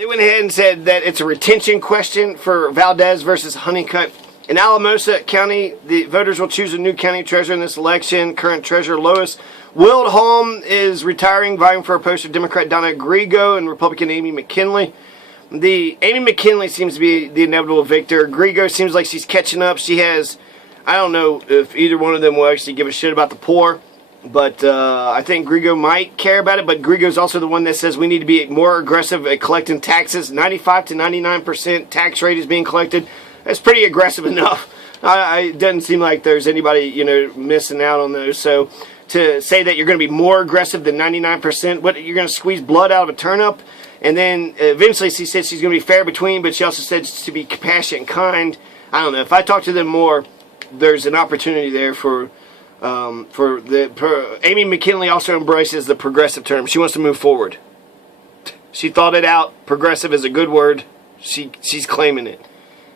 They went ahead and said that it's a retention question for Valdez versus Honeycutt. In Alamosa County, the voters will choose a new county treasurer in this election. Current treasurer Lois Wildholm is retiring, vying for a post of Democrat Donna Grigo and Republican Amy McKinley. Amy McKinley seems to be the inevitable victor. Grigo seems like she's catching up. She has, I don't know if either one of them will actually give a shit about the poor, but I think Grigo might care about it. But Grigo's also the one that says we need to be more aggressive at collecting taxes. 95 to 99% tax rate is being collected. That's pretty aggressive enough. It doesn't seem like there's anybody, missing out on those. So to say that you're going to be more aggressive than 99%, what, you're going to squeeze blood out of a turnip? And then eventually she said she's going to be fair between, but she also said to be compassionate and kind. I don't know. If I talk to them more, there's an opportunity there for Amy McKinley also embraces the progressive term. She wants to move forward. She thought it out. Progressive is a good word. She's claiming it.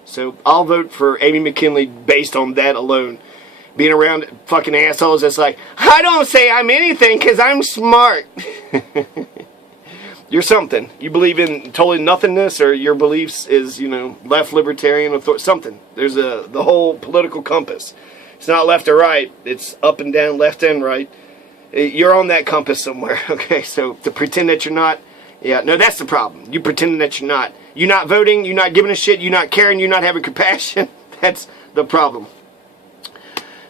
So I'll vote for Amy McKinley based on that alone. Being around fucking assholes that's like, I don't say I'm anything because I'm smart. You're something. You believe in totally nothingness, or your beliefs is, left libertarian or something. There's the whole political compass. It's not left or right. It's up and down, left and right. You're on that compass somewhere. Okay, so to pretend that you're not, no, that's the problem. You pretending that you're not. You're not voting, you're not giving a shit, you're not caring, you're not having compassion. That's the problem.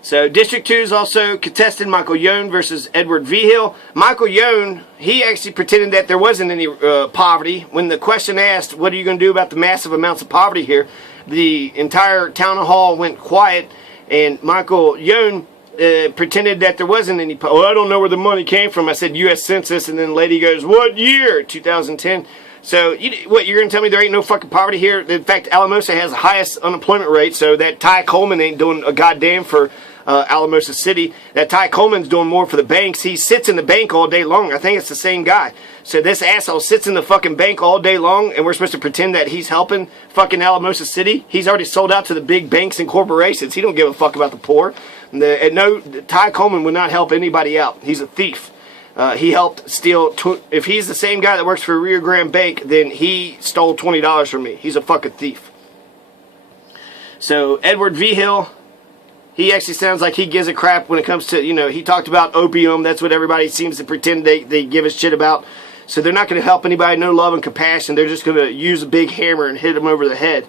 So District 2 is also contested Michael Yohn versus Edward Vigil. Michael Yohn, he actually pretended that there wasn't any poverty. When the question asked, what are you going to do about the massive amounts of poverty here, the entire town hall went quiet, and Michael Yohn pretended that there wasn't any poverty. Well, I don't know where the money came from. I said U.S. Census, and then the lady goes, what year? 2010. So, what, you're going to tell me there ain't no fucking poverty here? In fact, Alamosa has the highest unemployment rate, so that Ty Coleman ain't doing a goddamn for Alamosa City. That Ty Coleman's doing more for the banks. He sits in the bank all day long. I think it's the same guy. So this asshole sits in the fucking bank all day long, and we're supposed to pretend that he's helping fucking Alamosa City? He's already sold out to the big banks and corporations. He don't give a fuck about the poor. No, Ty Coleman would not help anybody out. He's a thief. He helped steal, if he's the same guy that works for Rio Grande Bank, then he stole $20 from me. He's a fucking thief. So, Edward Vigil, he actually sounds like he gives a crap when it comes to, he talked about opium. That's what everybody seems to pretend they give a shit about. So they're not going to help anybody, no love and compassion. They're just going to use a big hammer and hit them over the head.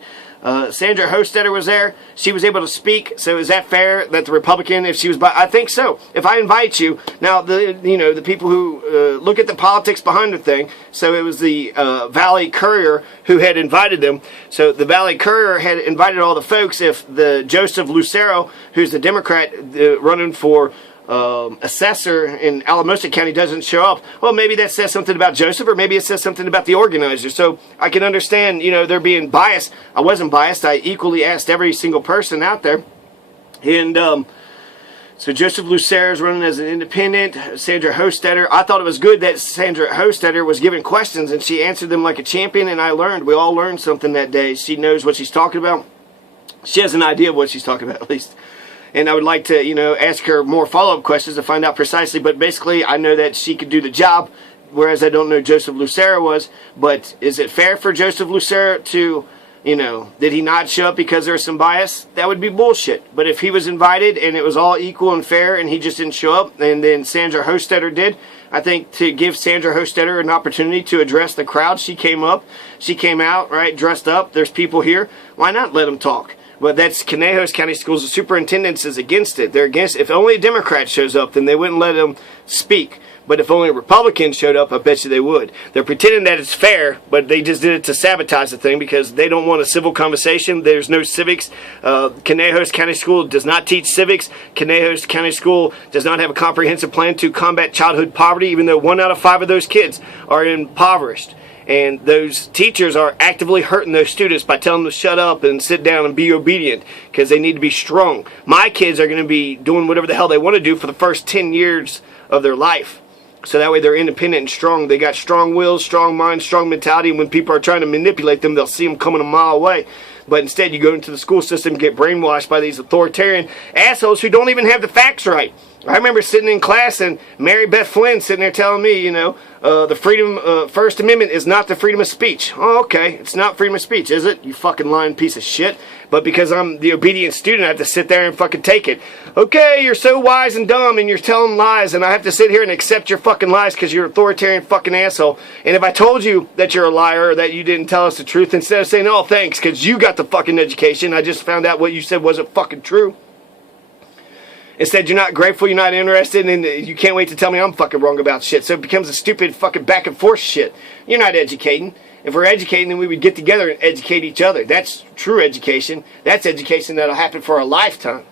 Sandra Hostetter was there. She was able to speak. So is that fair that the Republican, if she was I think so. If I invite you, now the people who look at the politics behind the thing. So it was the Valley Courier who had invited them. So the Valley Courier had invited all the folks. If the Joseph Lucero, who's the Democrat running for assessor in Alamosa County, doesn't show up, well, maybe that says something about Joseph, or maybe it says something about the organizer. So I can understand, there being biased. I wasn't biased. I equally asked every single person out there. And so Joseph Lucero is running as an independent. Sandra Hostetter, I thought it was good that Sandra Hostetter was given questions and she answered them like a champion, and we all learned something that day. She knows what she's talking about. She has an idea of what she's talking about, at least. And I would like to, ask her more follow-up questions to find out precisely. But basically, I know that she could do the job, whereas I don't know Joseph Lucero was. But is it fair for Joseph Lucero to, did he not show up because there was some bias? That would be bullshit. But if he was invited and it was all equal and fair and he just didn't show up, and then Sandra Hostetter did, I think to give Sandra Hostetter an opportunity to address the crowd, she came out, right, dressed up. There's people here. Why not let them talk? But that's Conejos County Schools. The superintendent is against it. They're against. If only a Democrat shows up, then they wouldn't let them speak. But if only a Republican showed up, I bet you they would. They're pretending that it's fair, but they just did it to sabotage the thing because they don't want a civil conversation. There's no civics. Conejos County School does not teach civics. Conejos County School does not have a comprehensive plan to combat childhood poverty, even though 1 out of 5 of those kids are impoverished. And those teachers are actively hurting those students by telling them to shut up and sit down and be obedient because they need to be strong. My kids are going to be doing whatever the hell they want to do for the first 10 years of their life. So that way they're independent and strong. They got strong wills, strong minds, strong mentality. And when people are trying to manipulate them, they'll see them coming a mile away. But instead, you go into the school system and get brainwashed by these authoritarian assholes who don't even have the facts right. I remember sitting in class and Mary Beth Flynn sitting there telling me, you know, the First Amendment is not the freedom of speech. Oh, okay. It's not freedom of speech, is it? You fucking lying piece of shit. But because I'm the obedient student, I have to sit there and fucking take it. Okay, you're so wise and dumb and you're telling lies, and I have to sit here and accept your fucking lies because you're an authoritarian fucking asshole. And if I told you that you're a liar or that you didn't tell us the truth, instead of saying, oh, thanks, because you got the fucking education, I just found out what you said wasn't fucking true. Instead, you're not grateful, you're not interested, and you can't wait to tell me I'm fucking wrong about shit. So it becomes a stupid fucking back and forth shit. You're not educating. If we're educating, then we would get together and educate each other. That's true education. That's education that'll happen for a lifetime.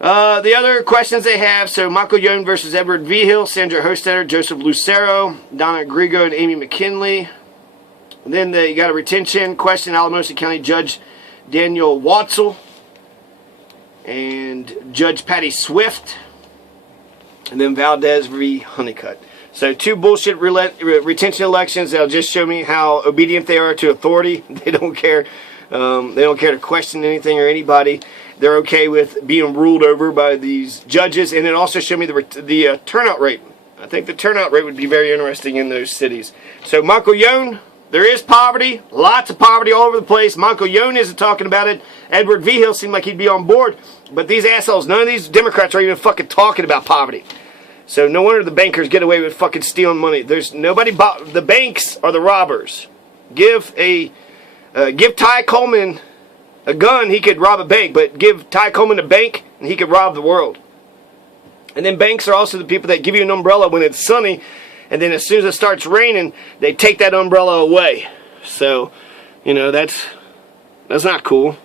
The other questions they have, so Michael Young versus Edward Vigil, Sandra Hostetter, Joseph Lucero, Donna Grigo, and Amy McKinley. And then you got a retention question, Alamosa County Judge Daniel Watzel and Judge Patty Swift, and then Valdez v. Honeycutt. So 2 bullshit retention elections that'll just show me how obedient they are to authority. They don't care. They don't care to question anything or anybody. They're okay with being ruled over by these judges, and it also show me the turnout rate. I think the turnout rate would be very interesting in those cities. So Michael Young, there is poverty, lots of poverty all over the place. Michael Young isn't talking about it. Edward Vigil seemed like he'd be on board. But these assholes, none of these Democrats are even fucking talking about poverty. So no wonder the bankers get away with fucking stealing money. There's nobody, the banks are the robbers. Give Ty Coleman a gun, he could rob a bank. But give Ty Coleman a bank, and he could rob the world. And then banks are also the people that give you an umbrella when it's sunny. And then as soon as it starts raining, they take that umbrella away. So, you know, that's not cool.